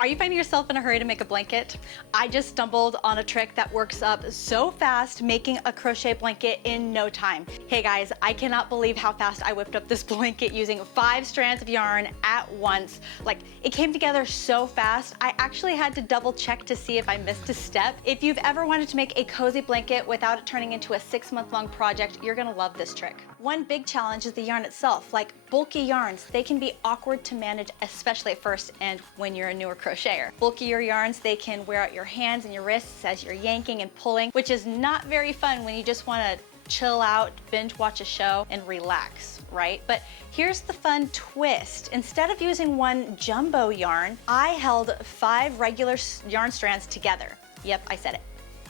Are you finding yourself in a hurry to make a blanket? I just stumbled on a trick that works up so fast, making a crochet blanket in no time. Hey guys, I cannot believe how fast I whipped up this blanket using 5 strands of yarn at once. Like, it came together so fast, I actually had to double check to see if I missed a step. If you've ever wanted to make a cozy blanket without it turning into a 6-month-long project, you're gonna love this trick. One big challenge is the yarn itself. Like bulky yarns, they can be awkward to manage, especially at first and when you're a newer crocheter. Bulkier yarns, they can wear out your hands and your wrists as you're yanking and pulling, which is not very fun when you just want to chill out, binge watch a show, and relax, right? But here's the fun twist. Instead of using one jumbo yarn, I held 5 regular yarn strands together. Yep, I said it.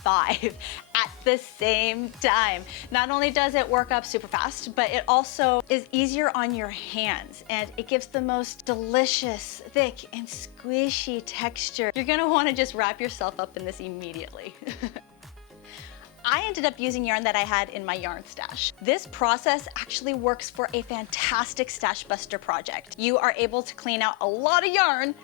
5 at the same time. Not only does it work up super fast, but it also is easier on your hands and it gives the most delicious, thick and squishy texture. You're gonna wanna just wrap yourself up in this immediately. I ended up using yarn that I had in my yarn stash. This process actually works for a fantastic stash buster project. You are able to clean out a lot of yarn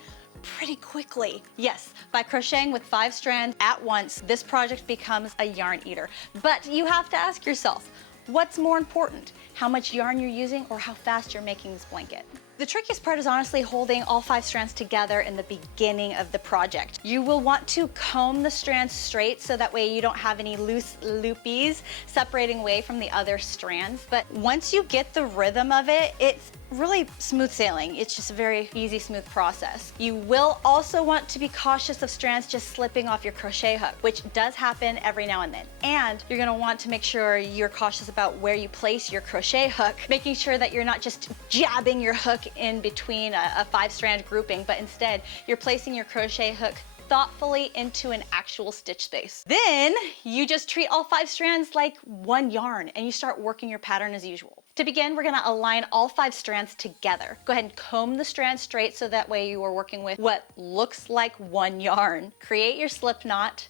pretty quickly. Yes, by crocheting with 5 strands at once, this project becomes a yarn eater. But you have to ask yourself, what's more important? How much yarn you're using or how fast you're making this blanket? The trickiest part is honestly holding all 5 strands together in the beginning of the project. You will want to comb the strands straight so that way you don't have any loose loopies separating away from the other strands. But once you get the rhythm of it, it's really smooth sailing. It's just a very easy, smooth process. You will also want to be cautious of strands just slipping off your crochet hook, which does happen every now and then. And you're gonna want to make sure you're cautious about where you place your crochet hook, making sure that you're not just jabbing your hook in between a 5-strand grouping, but instead you're placing your crochet hook thoughtfully into an actual stitch space. Then you just treat all 5 strands like one yarn and you start working your pattern as usual. To begin, we're gonna align all 5 strands together. Go ahead and comb the strands straight so that way you are working with what looks like one yarn. Create your slip knot,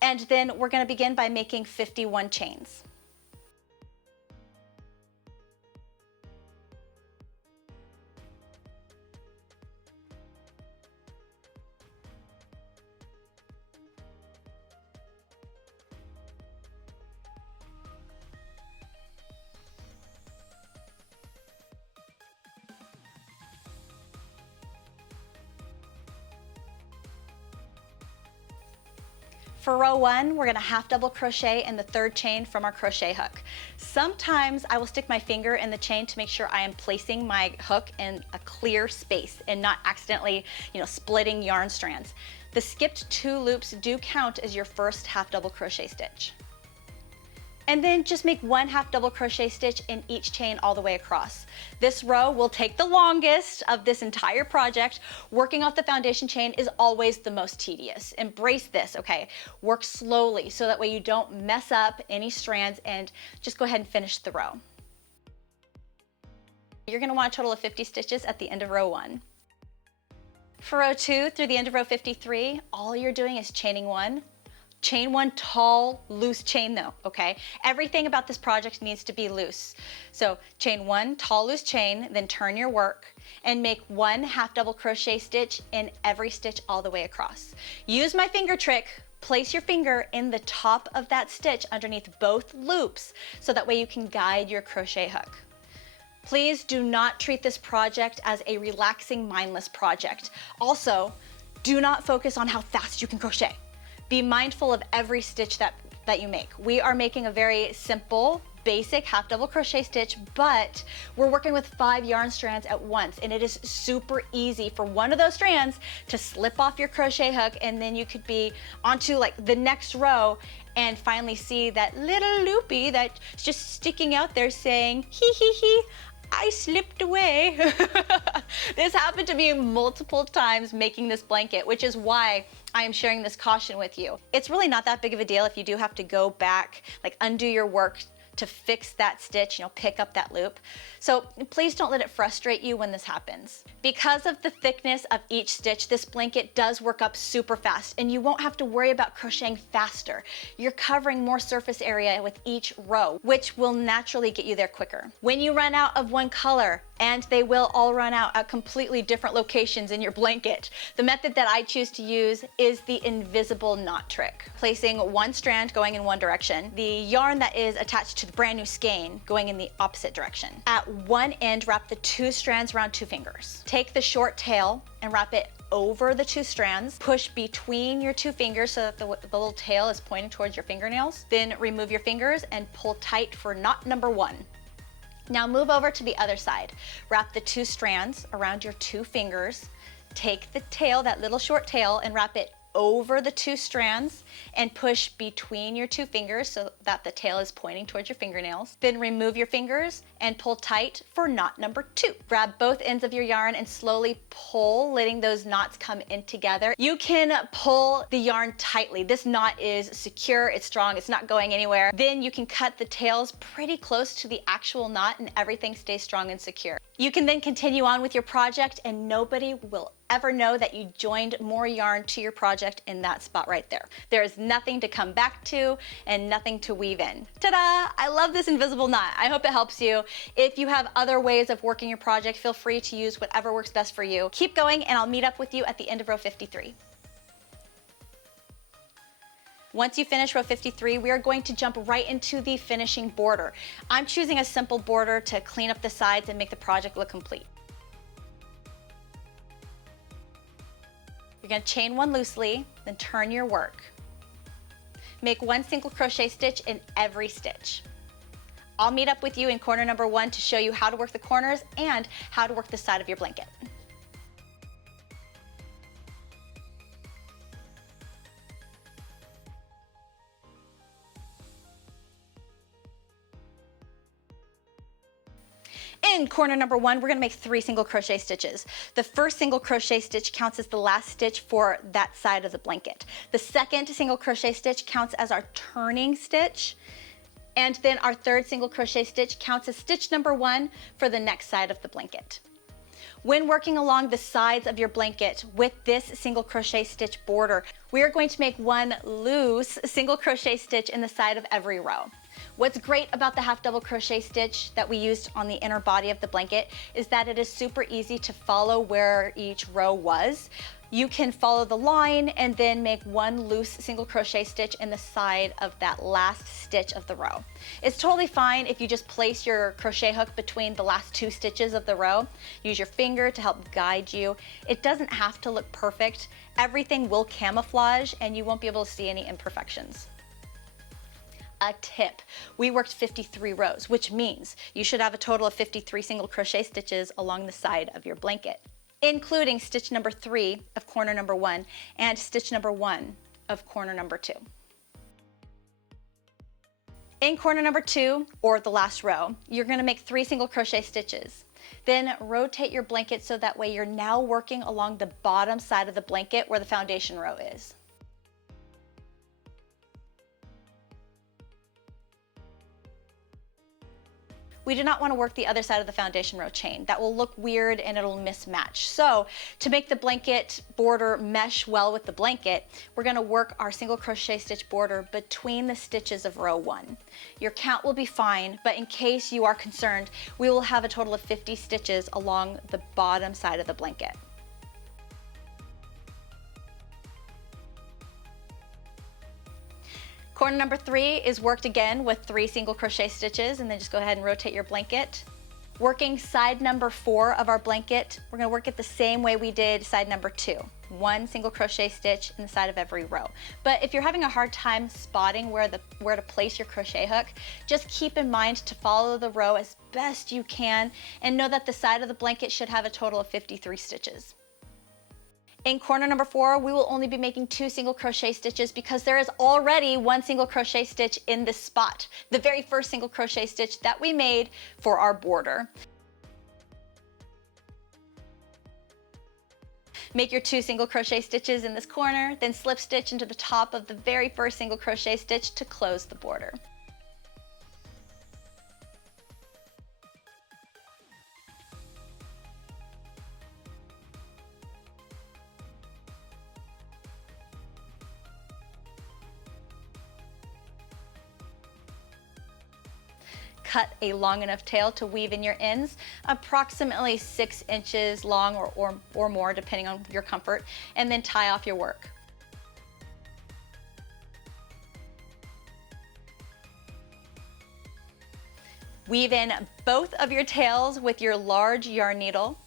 and then we're gonna begin by making 51 chains. For row 1, we're gonna half double crochet in the 3rd chain from our crochet hook. Sometimes I will stick my finger in the chain to make sure I am placing my hook in a clear space and not accidentally, splitting yarn strands. The skipped 2 loops do count as your first half double crochet stitch. And then just make 1 half double crochet stitch in each chain all the way across. This row will take the longest of this entire project. Working off the foundation chain is always the most tedious. Embrace this, okay? Work slowly so that way you don't mess up any strands and just go ahead and finish the row. You're gonna want a total of 50 stitches at the end of row 1. For row 2 through the end of row 53, all you're doing is chaining 1. Chain 1 tall, loose chain though, okay? Everything about this project needs to be loose. So chain 1 tall, loose chain, then turn your work and make 1 half double crochet stitch in every stitch all the way across. Use my finger trick. Place your finger in the top of that stitch underneath both loops so that way you can guide your crochet hook. Please do not treat this project as a relaxing, mindless project. Also, do not focus on how fast you can crochet. Be mindful of every stitch that you make. We are making a very simple, basic half double crochet stitch, but we're working with 5 yarn strands at once, and it is super easy for one of those strands to slip off your crochet hook, and then you could be onto like the next row and finally see that little loopy that's just sticking out there saying, hee hee hee, I slipped away. This happened to me multiple times making this blanket, which is why I am sharing this caution with you. It's really not that big of a deal if you do have to go back, like undo your work to fix that stitch, pick up that loop. So please don't let it frustrate you when this happens. Because of the thickness of each stitch, this blanket does work up super fast and you won't have to worry about crocheting faster. You're covering more surface area with each row, which will naturally get you there quicker. When you run out of one color, and they will all run out at completely different locations in your blanket. The method that I choose to use is the invisible knot trick, placing one strand going in one direction, the yarn that is attached to the brand new skein going in the opposite direction. At one end, wrap the 2 strands around 2 fingers. Take the short tail and wrap it over the 2 strands. Push between your 2 fingers so that the little tail is pointing towards your fingernails. Then remove your fingers and pull tight for knot number 1. Now move over to the other side. Wrap the 2 strands around your 2 fingers. Take the tail, that little short tail, and wrap it over the 2 strands and push between your 2 fingers so that the tail is pointing towards your fingernails. Then remove your fingers and pull tight for knot number 2. Grab both ends of your yarn and slowly pull, letting those knots come in together. You can pull the yarn tightly. This knot is secure, it's strong, it's not going anywhere. Then you can cut the tails pretty close to the actual knot and everything stays strong and secure. You can then continue on with your project and nobody will ever know that you joined more yarn to your project in that spot right there. There is nothing to come back to and nothing to weave in. Ta-da! I love this invisible knot. I hope it helps you. If you have other ways of working your project, feel free to use whatever works best for you. Keep going and I'll meet up with you at the end of row 53. Once you finish row 53, we are going to jump right into the finishing border. I'm choosing a simple border to clean up the sides and make the project look complete. You're going to chain 1 loosely, then turn your work. Make 1 single crochet stitch in every stitch. I'll meet up with you in corner number 1 to show you how to work the corners and how to work the side of your blanket. In corner number 1, we're going to make 3 single crochet stitches. The first single crochet stitch counts as the last stitch for that side of the blanket. The second single crochet stitch counts as our turning stitch. And then our third single crochet stitch counts as stitch number 1 for the next side of the blanket. When working along the sides of your blanket with this single crochet stitch border, we are going to make 1 loose single crochet stitch in the side of every row. What's great about the half double crochet stitch that we used on the inner body of the blanket is that it is super easy to follow where each row was. You can follow the line and then make 1 loose single crochet stitch in the side of that last stitch of the row. It's totally fine if you just place your crochet hook between the last 2 stitches of the row. Use your finger to help guide you. It doesn't have to look perfect. Everything will camouflage and you won't be able to see any imperfections. A tip, we worked 53 rows, which means you should have a total of 53 single crochet stitches along the side of your blanket, including stitch number 3 of corner number 1 and stitch number 1 of corner number 2. In corner number 2, or the last row, you're going to make 3 single crochet stitches. Then rotate your blanket so that way you're now working along the bottom side of the blanket where the foundation row is. We do not want to work the other side of the foundation row chain. That will look weird and it'll mismatch. So to make the blanket border mesh well with the blanket, we're going to work our single crochet stitch border between the stitches of row 1. Your count will be fine, but in case you are concerned, we will have a total of 50 stitches along the bottom side of the blanket. Corner number 3 is worked again with 3 single crochet stitches, and then just go ahead and rotate your blanket. Working side number 4 of our blanket, we're going to work it the same way we did side number 2. 1 single crochet stitch in the side of every row. But if you're having a hard time spotting where to place your crochet hook, just keep in mind to follow the row as best you can and know that the side of the blanket should have a total of 53 stitches. In corner number 4, we will only be making 2 single crochet stitches because there is already 1 single crochet stitch in this spot, the very first single crochet stitch that we made for our border. Make your 2 single crochet stitches in this corner, then slip stitch into the top of the very first single crochet stitch to close the border. cut a long enough tail to weave in your ends, approximately 6 inches long or more, depending on your comfort, and then tie off your work. Weave in both of your tails with your large yarn needle.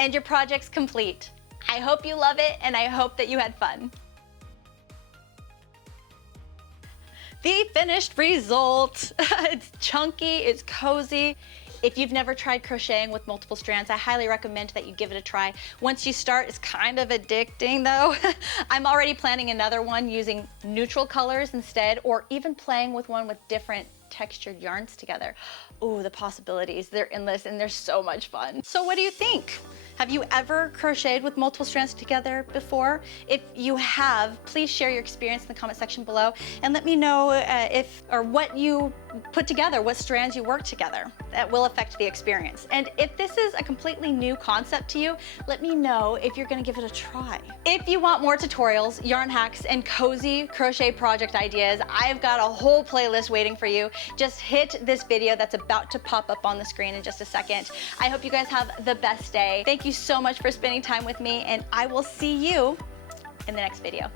And your project's complete. I hope you love it, and I hope that you had fun. The finished result. It's chunky, it's cozy. If you've never tried crocheting with multiple strands, I highly recommend that you give it a try. Once you start, it's kind of addicting though. I'm already planning another one using neutral colors instead, or even playing with one with different textured yarns together. Ooh, the possibilities, they're endless and they're so much fun. So what do you think? Have you ever crocheted with multiple strands together before? If you have, please share your experience in the comment section below and let me know what you put together, what strands you work together. That will affect the experience. And if this is a completely new concept to you, let me know if you're gonna give it a try. If you want more tutorials, yarn hacks, and cozy crochet project ideas, I've got a whole playlist waiting for you. Just hit this video that's about to pop up on the screen in just a second. I hope you guys have the best day. Thank you so much for spending time with me, and I will see you in the next video.